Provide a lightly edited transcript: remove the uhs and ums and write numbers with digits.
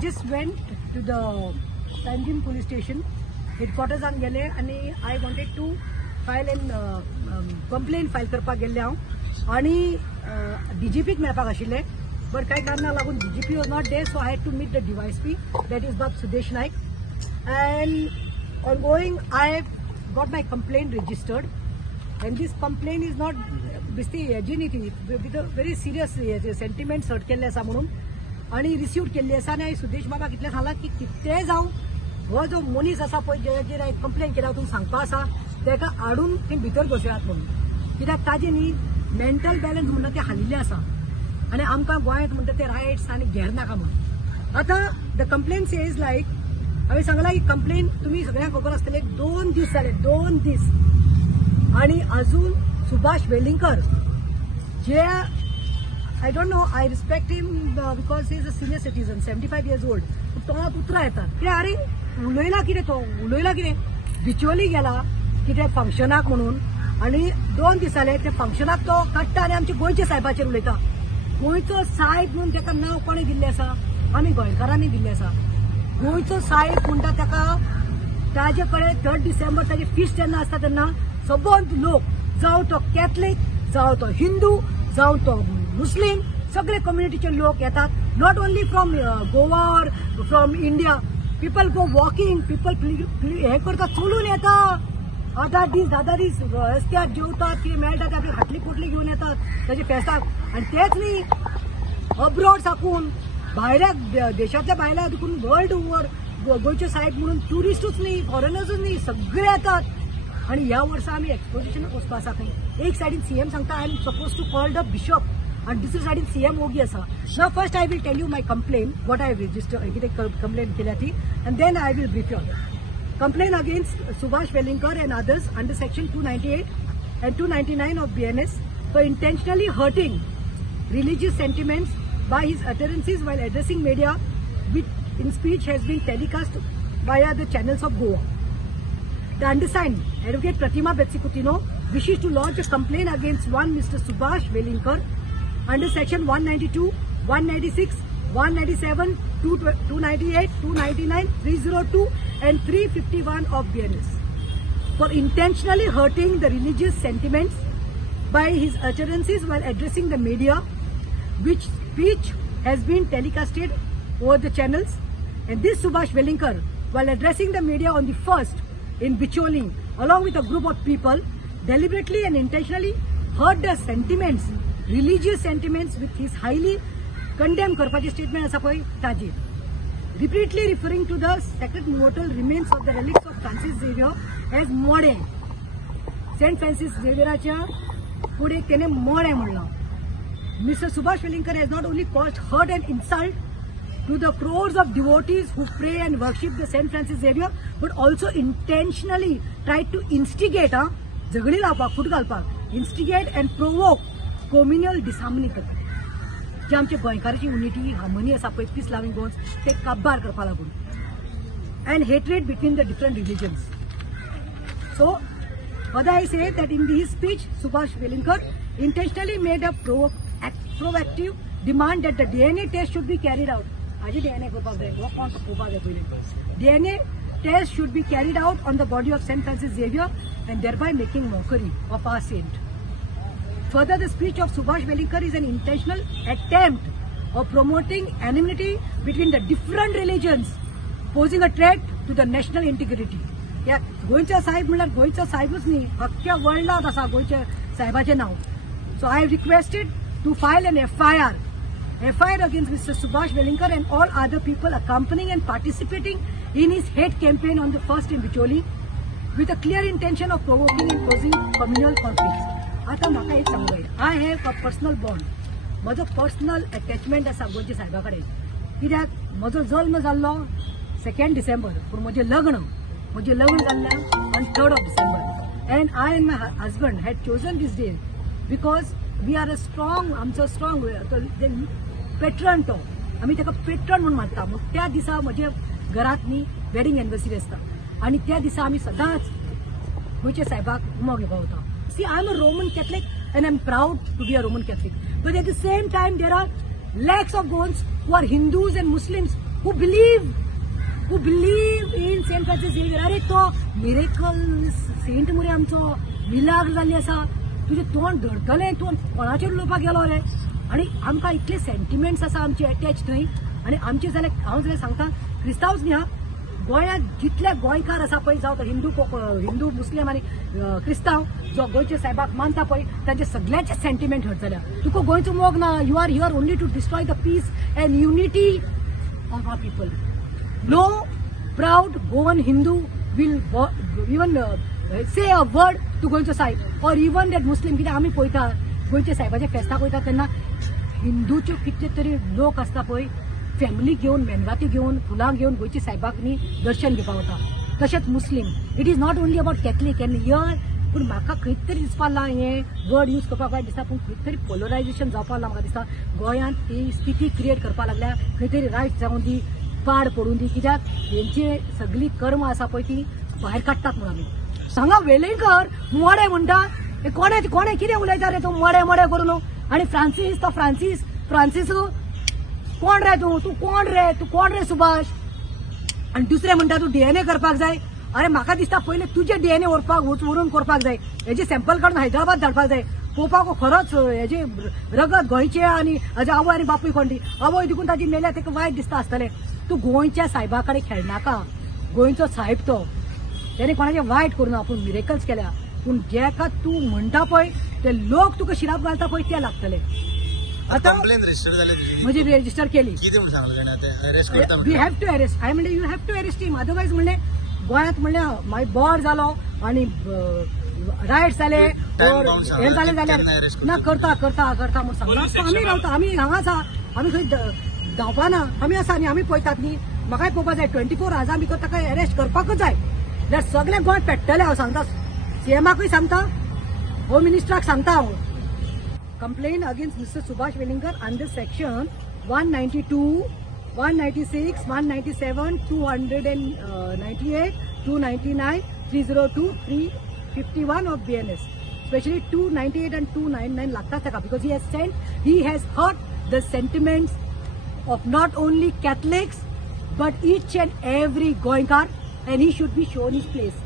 just went to the Panjim police station, headquarters aan gele, and I wanted to file an complaint file करपाक गेल्ले हांव आणि DGPक मेळपाक आशिल्ले, but काय कारणाक लागून DGP was not there, so I had to meet the DYSP, that is Bab Sudesh Naik, and ongoing I got my complaint registered, and this complaint is not with a very serious sentiment hurt केल्ले आसा म्हणून आणि received केल्ली आसा आणि सुदेश बाबा कितले सांगला की कितेंय जावं हो जो मनीस आसा पळय जेचेर हांवें कंप्लेन केला तुमकां सांगपा आसा तेका हाडून थंय भितर बसयात म्हणून, कित्याक ताजे न्ही मेंटल बॅलन्स म्हणटा ते हालिल्ले आसा आणि आमकां गोंयांत म्हणटा ते रायट्स आनी घेर नाका म्हणून. आतां द कंप्लेन सेज लायक हांवें सांगला की कंप्लेन तुमी सगळ्यांक खबर आसतले 2 दीस जाले 2 दीस आणि अजून सुभाष वेलिंगकर जे I don't know, I respect him because he is a senior citizen, 75 years old. तो पुत्रा येतात ते अरे उलयला कितें तो उलयला कितें बिचोली गेला कितें फंक्शनाक म्हणून आणि 2 दीस जाले ते फंक्शनाक तो काडटा आणि आमच्या गोंयच्या साहेबाचेर उलयता. गोंयचो साहेब म्हणून ताका नांव कोणें दिल्लें आसा आमी गोंयकारांनी दिल्लें आसा. गोंयचो साहेब म्हणटा ताका ताजे कडेन 3 डिसेंबर ताजे फिस्ट जेन्ना आसता तेन्ना सबंद लोक जावं तो कॅथलीक जावं तो हिंदू जावं तो मुस्लिम सगळे कम्युनिटीचे लोक येतात, नॉट ओनली फ्रॉम गोवा और from India. People go walking, people हे करतात चलून येतात 8 दीस 10 दीस रस्त्यार जेवतात कितें मेळटा ते आपली फाटली पोटली घेवन येतात ताचे फेस्ताक. आणि तेच न्ही अब्रॉड साकून भायल्या देशांतल्या भायल्या देखून वर्ल्ड ओवर गोंयचे साहेब म्हणून ट्युरिस्टूच न्ही फॉरेनर्सूच न्ही सगळे येतात. आणि ह्या वर्सा आमी एक्सपोजिशनाक वचपा आसा खंय एक सायडीन सीएम सांगता I am suppose to call the bishop and दुसरे सायडीन सीएम ओगी आसा. Now first I will tell you my complaint, what I have registered, कितें complaint केल्या ती, and then I will brief you. Complaint against Subhash Velinkar and others under section 298 and 299 of BNS for intentionally hurting religious sentiments by his utterances while addressing media, which in speech has been telecast via the channels of Goa. The undersigned, Advocate Pratima Betsy-Coutinho, wishes to launch a complaint against one Mr. Subhash Velinkar under section 192, 196, 197, 298, 299, 302 and 351 of BNS for intentionally hurting the religious sentiments by his utterances while addressing the media, which speech has been telecasted over the channels. And this Subhash Velinkar, while addressing the media on the 1st in Bicholi, along with a group of people, deliberately and intentionally hurt the sentiments, religious sentiments with his highly condemned करपाचे statement आसा पळय ताजेर, repeatedly referring to the sacred mortal remains of the relics of Francis Xavier as मोडे. Saint Francis झेवियराच्या पुढे त्याने मोडे म्हणला. Mr. Subhash Velinkar has not only caused hurt and insult to the crores of devotees who pray and worship the Saint Francis Xavier, but also intentionally tried to instigate झगडी लावपाक फूट घालपाक, instigate and provoke communal disharmony करता जे आमचे गोंयकाराची unity harmony आसा पळय peace loving गोन्स ते काबार करपा लागून and hatred between the different religions. So further I say that in his speech Subhash Velinkar intentionally made a proactive demand that the DNA test should be carried out. आजी DNA करपाक जाय हो कोण पळोवपाक जाय पयलीं. DNA test should be carried out on the body of Saint Francis Xavier and thereby making mockery of our saint. Further, the speech of Subhash Velinkar is an intentional attempt of promoting anonymity between the different religions, posing a threat to the national integrity. या गोंयचा साहेब म्हणल्यार गोंयचा साहेबच न्ही अख्ख्या वर्ल्डात आसा गोंयच्या साहेबाचें नांव. So I have requested to file an FIR against Mr. Subhash Velinkar and all other people accompanying and participating in his hate campaign on the 1st in Bicholi with a clear intention of provoking and causing communal conflicts. आता म्हाका एक सांगूय, I have a personal bond, म्हजो personal attachment आसा गोंयच्या साहेबा कडेन, कित्याक म्हजो जल्म जाल्लो 2 डिसेंबर पूण म्हजें लग्न जाल्लें on 3rd of December and I and my husband had chosen this day because we are a strong, आमचो स्ट्रॉंग पेट्रन तो आमी ताका पेट्रन म्हणून मानता. मग त्या दिसा म्हज्या घरांत न्ही वेडिंग एनिवर्सरी आसता आनी त्या दिसा आमी सदांच गोंयच्या साहेबाक उमो घेवपाक वता. See, I am a Roman Catholic and I am proud to be a Roman Catholic. But at the same time, there are lakhs of Goans who are Hindus and Muslims who believe in Saint Francis Xavier. अरे तो miracle Saint मुरे आमचो मिलाग्र जाल्ली आसा. तुझे तोंड धडकलें, तूं कोणाचेर उलोवपाक गेलो रे. आणि आमकां इतले सेंटिमेंट्स आसा आमचे अटॅच थंय. आणि आमचे जाल्यार हांव जाल्यार सांगता, क्रिस्तांवच न्ही, गोंयांत जितले गोंयकार आसा पळय, जावं हिंदू मुस्लीम आनी क्रिस्तांव जो गोंयच्या साहेबाक मानता पळय, तांचे सगळ्यांचे सेंटिमेंट हर्ट जाल्या. तुका गोंयचो मोग ना. You are here only to destroy the peace and unity of our people. No proud Goan Hindu will even say a word to गोंयचो साहेब और इवन दॅट मुस्लीम. कित्याक आमी पळयता गोंयच्या साहेबाच्या फेस्ताक वयता तेन्ना हिंदूचे कितले तरी लोक आसता पळय, फॅमिली घेवन, मेनवाती घेवन, फुलां घेवन गोंयच्या साहेबाक न्ही दर्शन घेवपाक वता. तशेंच मुस्लीम. It is not only about Catholic and here. पूण म्हाका खंय तरी दिसपा लागला, हें वर्ड यूज करपाक वायट दिसता, पूण खंय तरी पोलरायझेशन जावपाक लागला. म्हाका दिसता गोंयांत ती स्थिती क्रिएट करपाक लागल्या. खंय तरी रायट जावं दी, पाड पडून दी. कित्याक हेंची सगळी कर्म आसा पळय ती भायर काडटात म्हणून आमी. सांगा वेलणकर मोडे म्हणटा, कोणे कितें उलयता रे तूं मोडे करून. आणि फ्रांसीस तो फ्रांसीस कोण रे तूं कोण रे सुभाष. आणि दुसरे म्हणटा तूं DNA करपाक जाय. अरे म्हाका दिसता पयले तुजे DNA व्हरून करपाक जाय. हेजे सॅम्पल काडून हैदराबाद धाडपाक जाय. पळोवपाक खरोच हेजे रगत गोंयचे आनी हाजे आवय आनी बापूय कोणटी. आवय देखून ताजी मेल्या ताका वायट दिसता आसतलें. तूं गोंयच्या साहेबा कडेन खेळनाका. गोंयचो साहेब तो, तेणे कोणाचें वायट करूना, पूण मिरेकल्स केल्या. पूण जेका तूं म्हणटा पळय ते लोक तुका शिराप घालता पळय ते लागतले. आता म्हजी रेजिस्टर केली. We have to arrest. हांवें म्हणलें you have to arrest him. Otherwise म्हणलें गोंयांत म्हणलें मागीर बोर जालो आनी रायट्स जाले, हे जाले जाल्यार ना करता म्हूण सांगता. आमी रावता, आमी हांगा आसा, आमी खंय धांवपाना. आमी आसा न्ही, आमी पळयतात न्ही. म्हाकाय पळोवपाक जाय 24 hours भितर ताका अरेस्ट करपाकूच जाय. जाल्यार सगळें गोंय पेट्टलें. हांव सांगता, CMाकूय सांगता, होम मिनिस्टराक सांगता हांव. Complaint against Mr. Subhash Velinkar under section 192, 196, 197, 298, 299, 302, 351 of BNS. Especially 298 and 299 लागतात ताका, because he has hurt the sentiments of not only Catholics but each and every Goinkar, and he should be shown his place.